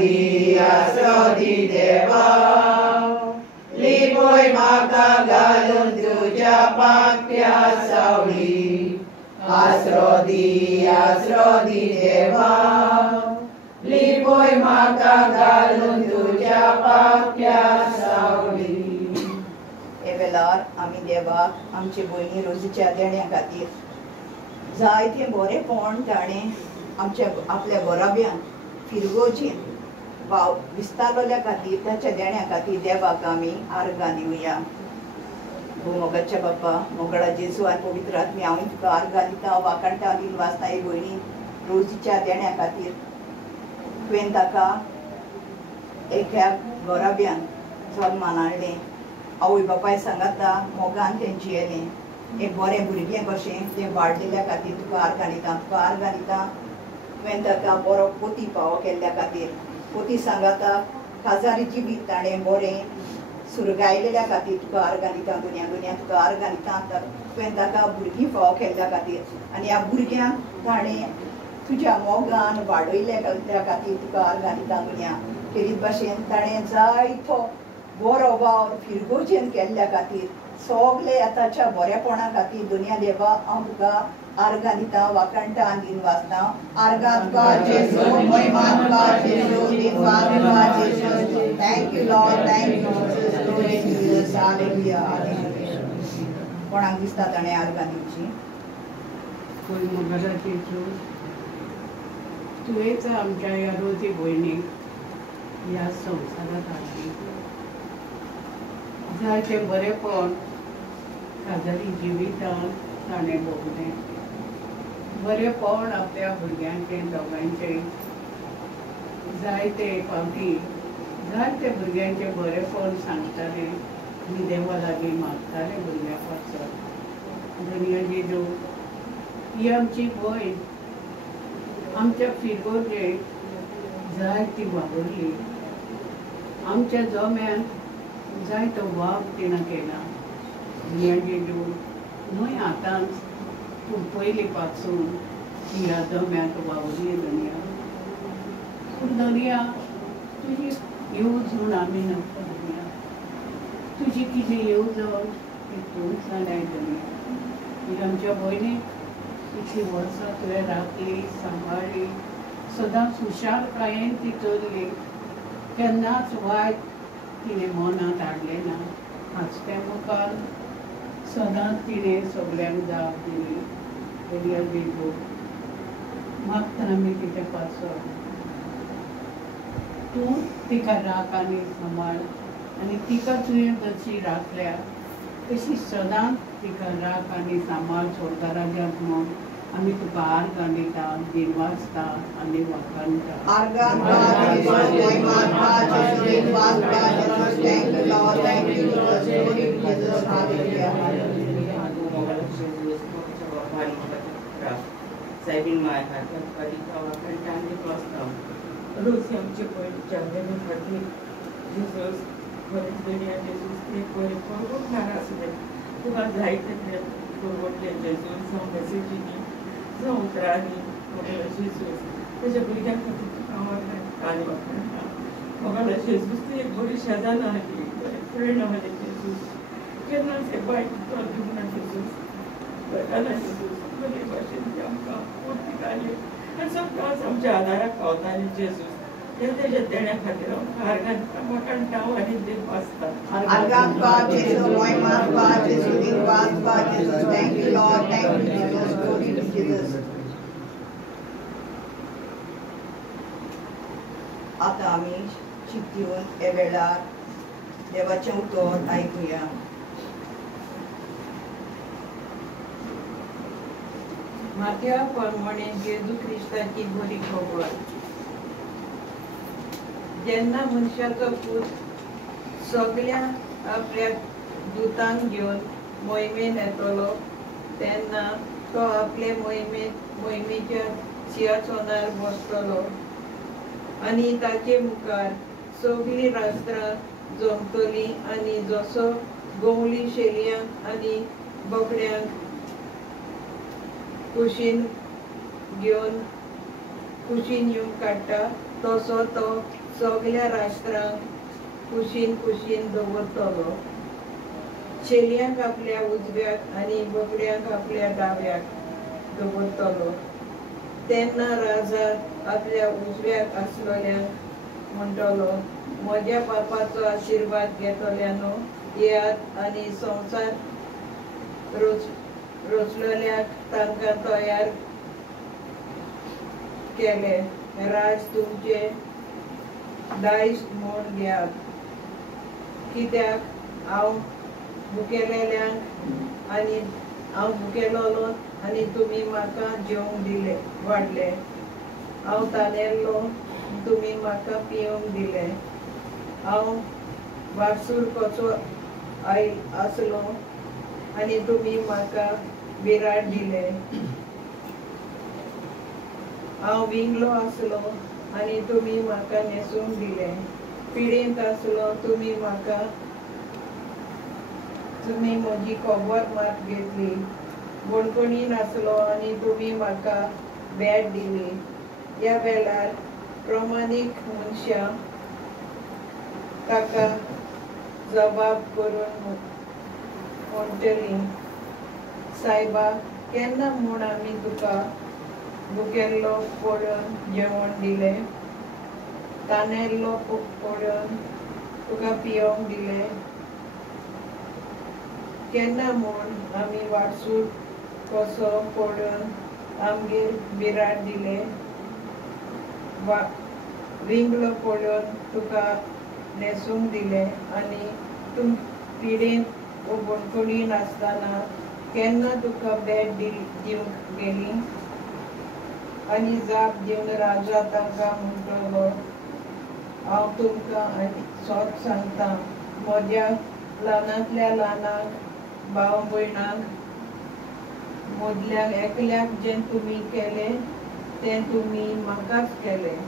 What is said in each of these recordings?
आसरोदी देवा लिपोय म्हाका घालून तुज्या पांख्या सावळी आसरोदी देवा लिपोय म्हाका घालून तुज्या पांख्या सावळी। हे वेळार आमी देवाक आमचे भयणी रोजीच्या देण्या खातीर जायते बरेपण ताणें आपल्या बराब्यान फिरगोवचें भाव विस्तारलेल्या खातीर ताच्या देण्या खातीर देवाक आमी आर्गां दिवया। मोगाच्या बाप्पा मोगळा जेजू आनी पवित्र आत्मे हांव तुका आर्गां दिता वाकणटा बीन वाचता ही भयणी रोजीच्या देण्या खातीर तुवें ताका एका बराब्यान जल्मान हाडलें आवय बापाय सांगाता मोगान तें जियेलें एक बरें भुरगें कशें तें वाडलेल्या खातीर तुका आर्गां दिता तुवें ताका बरो पोती फावो केल्ल्या खातीर पोती सांगाता काजारी जिवीत ताणें बरें सुरगायलेल्या खातीर तुका आर्गां दिता गुन्या तुका आर्गां दिता तुवें ताका भुरगीं फावो केल्ल्या खातीर आनी ह्या भुरग्यांक ताणें तुज्या मोगान वाडयल्या खातीर तुका आर्गां दिता गुन्या खेरीत भाशेन ताणें जायतो बरो वावर फिरगोवचेन केल्ल्या खातीर सगळे आतांच्या बरेपणा खातीर दुनिया देवा हांव तुका आर्गां दिता वाकणटा आनी दिन वाचता आर्गां तुका जेजू महिमा तुका जेजू दिनवास तुका जेजू thank you Lord thank you Jesus glory to Jesus hallelujah hallelujah. कोणाक दिसता ताणें आर्गां दिवची? कोण मोगाच्या जेजू तुवेंच आमच्या ह्या रोजी भयणीक ह्या संवसारांत हाडली जायते बरेपण काजारी जिवितांत ताणें भोगलें बरेपण आपल्या भुरग्यांचे दोगांचे जायते फावटी जायते भुरग्यांचे बरेपण सांगताले आनी देवा लागीं मागताले भुरग्यां पासत दुनिया जेजू ही आमची भयण आमच्या फिरगोचे जायती वावरली आमच्या जोम्याक जायतो वाग तिणें केला दुनिया जेजू न्हय आतांच पूण पयलीं पासून ह्या जोम्याक वावरली दुनिया पूण दुनिया तुजी येवजण आमी नकळो दुनिया तुजी कितें येवजण ती तूंच जाणाय दुनिया ही आमच्या भयणीक इतलीं वर्सां तुवें राखली सांबाळली सदांच हुशारकायेन ती चलली केन्नाच वायट तिणें मनांत हाडलें ना हाचत्या मुखार सदांच तिणें सगळ्यांक जाप दिली दुनिया जेजू मागता आमी तिच्या पासत तूं तिका राख आनी सांबाळ आनी तिका तुवें जशी राखल्या तशी सदांच तिका राख आनी सांबाळ स्वर्गा राज्यांत म्हूण आमी तुका आर्गां दिता दिन वाचता आनी वाखाणटा आर्गां तुका महिमा तुका जेजू दिनवास तुका जेजू thank you Lord thank you Jesus glory to Jesus hallelujah सायबीन माय हातात पालिका वाकणटा आनी वाचता रोजी आमचे पयलींच्या देवा खातीर जेजूस बरें दुनिया जेजूस ते बरें खूब नाराजले तुका जायते परवडले जेजूस जावं मेसेजीनी जावं उतरांनी जेजूस तेज्या भुरग्यां खातीर तुका हांव आनी वापरता म्हाका जेजूस ती एक बरी शेजान आसली बरें फ्रेंड आसलें जेजूस केन्नाच एक वायट तो दिवंक ना जेजूस बरकाना जेजूस बरे भाशेन ती आमकां दिताली आनी सदांच आमच्या आदाराक पावताली जेजूस तेज्या देण्या खातीर हांव आर्गां दिता वाकणटा आनी देव वाचता आर्गां तुका जेजू महिमा तुका जेजू दिनवास तुका जेजू thank you Lord thank you Jesus glory to Jesus. आतां आमी चिंतून हे वेळार देवाचें उतर आयकुया। माथ्या प्रमाणे जेजू क्रिस्ताची बरी खबर जेन्ना मनशाचो पूत सगळ्या आपल्या दुतांक घेवन मोहिमेन येतलो तेन्ना तो आपले मोहिमेच्या सिंहासनार बसतलो आनी ताचे मुखार सगळीं राष्ट्रां जमतलीं आनी जसो गवळी शेलयांक आनी बोकड्यांक कुशीन येवन काडटा तसो तो सगळ्या राष्ट्रांक कुशीन कुशीन दवरतलो. शेलयांक आपल्या उजव्याक आनी बोकड्यांक आपल्या दाव्याक दवरतलो. तेन्ना राजा आपल्या उजव्याक आसलोल्यांक म्हणटलो, म्हज्या बापाचो आशिर्वाद घेतल्यानो येयात आनी संवसार रचलेल्याक तांकां तयार केले राज तुमचे दायज म्हूण घेयात. कित्याक हांव भुकेलेल्यांक आनी हांव भुकेलोलो आनी तुमी म्हाका जेवंक दिले वाडले. हांव तानेल्लो तुमी म्हाका पिवंक दिले. हांव वाटसूर कसो आसलो आनी तुमी म्हाका विराट दिले. हांव विंगलो आसलो आनी तुमी म्हाका न्हेसूंक दिले. पिडेंत आसलो तुमी म्हजी खबर मात घेतली. बणकणीन आसलो आनी तुमी म्हाका भेट दिली. ह्या वेळार प्रमाणीक मनशां ताका जबाब करून म्हणटलीं, सायबा, केन्ना म्हूण आमी तुका भुकेल्लो पडून जेवण दिलें, तानेल्लो पडून तुका पिवंक दिलें? केन्ना म्हूण आमी वाटसूर कसो पडून आमगेर विराट दिलें? विंगलो पडून तुका न्हेसूंक दिलें आनी तूं पिडेंत वो बणकणीन आसतना केन्ना तुका भेट दिवंक गेलीं? आनी जाप दिवन राजा तांकां म्हणटलो, हांव तुमकां सोत सांगतां, म्हज्या ल्हानांतल्या ल्हानांक भाव भयणांक मदल्याक एकल्याक जें तुमी केलें तें तुमी म्हाकाच केलें.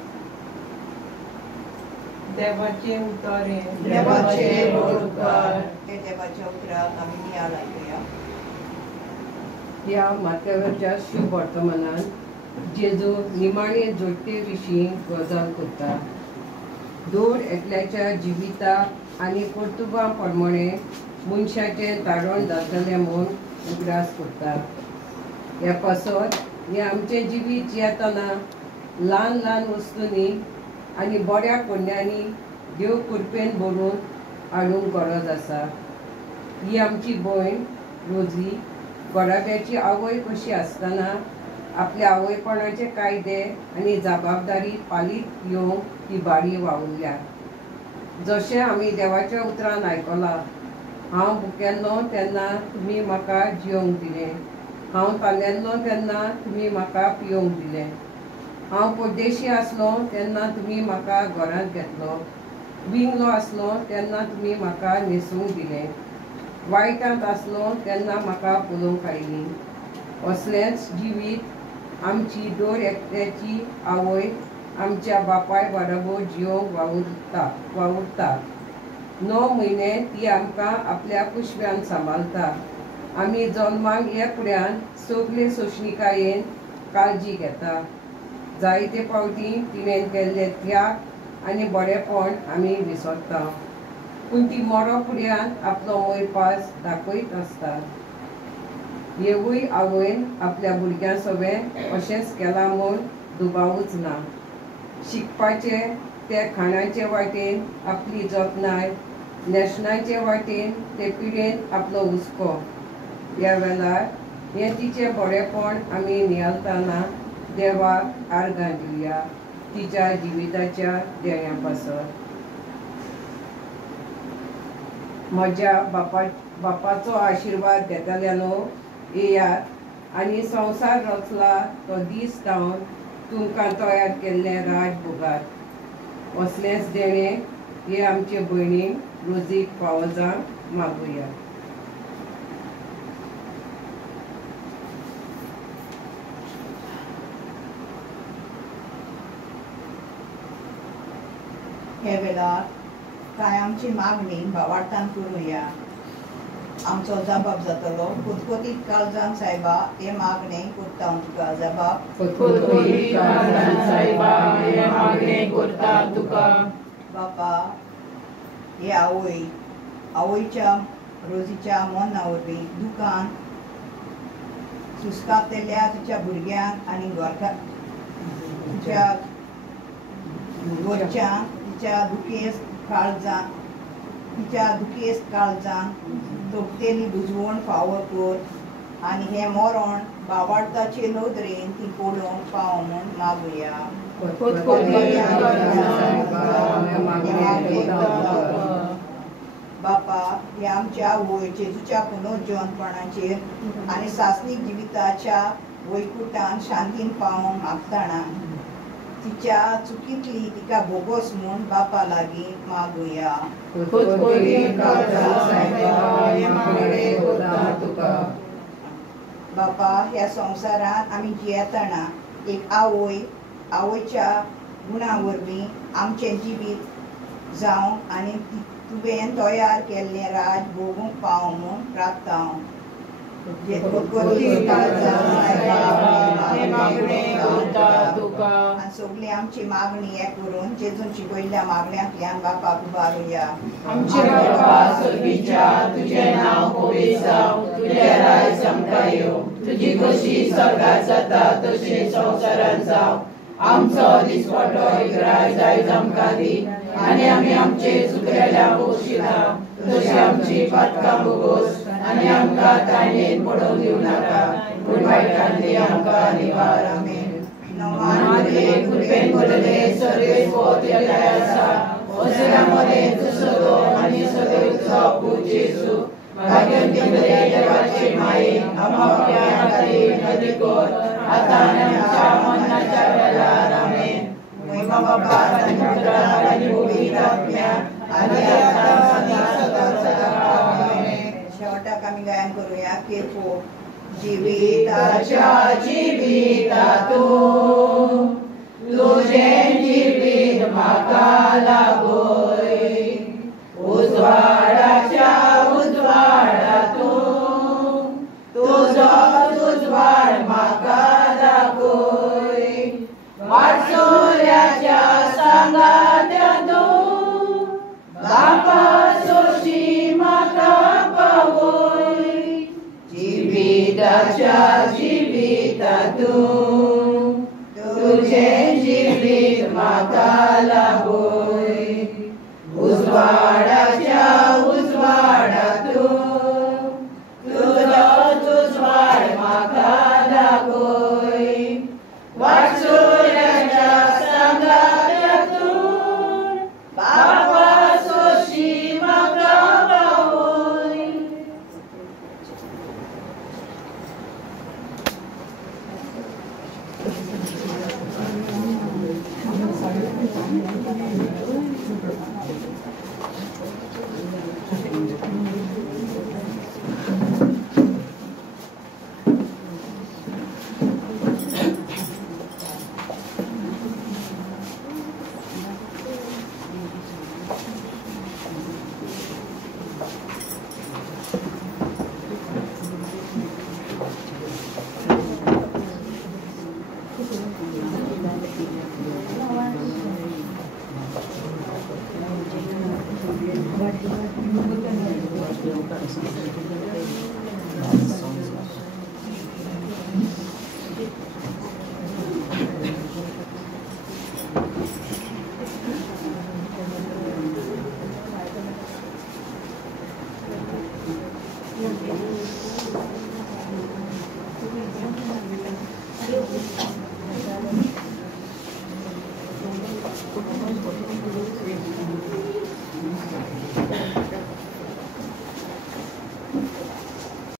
देवाचें उतरें. देवाचें उतर. ते देवाच्या उतराक आमी नियाळ आयकुया. ह्या माथ्यावरच्या शुभ वर्तमानांत जेजू निमाणे जोडटे विशीं गजाल करता. दोर एकल्याच्या जिविता आनी कर्तुबां प्रमाणे मनशाचें तारण जातलें म्हूण उगडास करता. ह्या पासत हें आमचें जिवीत येतना ल्हान ल्हान वस्तूंनी आनी बऱ्या कोण्यांनी देव कृपेन भरून हाडूंक गरज आसा. ही आमची भयण रोजी घोडाब्याची आवय कशी आसतना आपल्या आवयपणाचे कायदे आनी जबाबदारी पालीत घेवंक ती बारी वावुरल्या. जशें आमी देवाच्या उतरान आयकलां, हांव भुकेल्लो तेन्ना तुमी म्हाका जेवंक दिलें, हांव तानेल्लो तेन्ना तुमी म्हाका पिवंक दिलें, हांव परदेशी आसलो तेन्ना तुमी म्हाका घरांत घेतलो, विंगलो आसलो तेन्ना तुमी म्हाका न्हेसूंक दिलें, वायटांत आसलो तेन्ना म्हाका पळोवंक आयलीं. असलेंच जिवीत आमची दोर एकट्याची आवय आमच्या बापाय बरोबर जिवंक वावुरता. 9 म्हयने ती आमकां आपल्या कुशव्यान सांबाळटा. आमी जल्माक येफुड्यान सगळे सोंशणिकायेन काळजी घेता. जायते फावटी तिणें केल्ले त्याग आनी बरेपण आमी विसरता. पूण ती मरो फुड्यान आपलो मोयपास दाखयत आसता. हेवूय आवयन आपल्या भुरग्यां सवें अशेंच केलां म्हूण दुबावूच ना. शिकपाचे ते खाणाचे वाटेन आपली जतनाय, न्हेसणाचे वाटेन ते पिडेन आपलो हुस्को. ह्या वेळार हें तिचें बरेपण आमी नियाळतना देवाक आर्गां दिवया तिच्या जिविताच्या देण्या पासत. म्हज्या बापाचो आशिर्वाद घेतल्यानो येयात आनी संवसार रचला तो दीस जावन तुमकां तयार केल्लें राज भोगात. असलेंच देणें हे आमचे भयणीक रोजीक फावो मागुया. हे वेळार कांय आमची मागणी भावार्थान करुया. आमचो जबाब जातलो. खुदखुतीत काळजान सायबा हे मागणें करता हांव तुका जबाब. खुदखुतीत काळजान सायबा हे मागणें करता तुका. बापा हे आवयच्या रोजीच्या मना वरवीं दुखान सुस्कातलेल्या तुज्या भुरग्यांक आनी तुज्या घरच्यांक तिच्या दुखेस्त काळजान तोपतेली बुजवण फावो कर आनी हें मरण बावार्थाचे नदरेन ती पळोवंक पाव म्हूण मागुया. बापा हे आमच्या जेजूच्या पुनर्जीवनपणाचेर आनी सासनीक जिविताच्या वैकुंठान शांतीन पावोंक मागतना तिच्या चुकींतली तिका बोगोस म्हूण बापा लागीं मागुया. बापा ह्या संवसारांत आमी जियेतना एक आवयच्या गुणा वरवीं आमचें जिवीत जावं आनी तुवें तयार केल्लें राज भोगूंक पाव म्हूण प्रार्थना हांव. सगळी आमची मागणी हे करून जेजून शिकयल्ल्या मागण्यांतल्यान बापाक उबारुया. आमचे बापा स्वर्गीच्या तुझें नांव पवित्र जावं, तुझें राज्य आमकां येवं, तुजी कशी स्वर्गांत जाता तशी संवसारांत जावं. आमचो दिसपटो इकराय आयज आमकां दी आनी आमी आमचे चुकलेल्यांक दोशिता तशी आमची पातकां भोगोस आनी आमकां तायणेन पडोवन दिवं नाका पूण वायटांतली आमकां निवार. आमेन. कृपेन भरले सर्वेस्व तुझ्याकडे आसा वसुरामध्ये तूं सदो आनी सदैवचो पूत जेजू भाग्यवंती देवाचे माये आमच्या खातीर नदी कर आतां आनी आमच्या मरणाच्या वेळार. आमेन. महिमा बापा आनी पुत्रा आनी पवित्र आत्म्याक आनी आतां आनी सदां. आमेन. शेवटाक आमी गायन करुया केफो. जिविताच्या जिवितातूं तुझें जिवीत म्हाका लागोय, उजवाडाच्या उजवाडातूं तुजो उजवाड म्हाका दाखोय. वाटसुऱ्याच्या सांगात्यांतूं बापा सोशी म्हाका पावय. जिविताच्या जिवितातूं तुझें जिवीत म्हाका लागोय, उजवाडाच्या उजवाडातूं तुजोच उजवाड म्हाका दाखोय. वाटसुऱ्याच्या सांगात्यांतूं बापा सोशी म्हाका पावय. Gracias.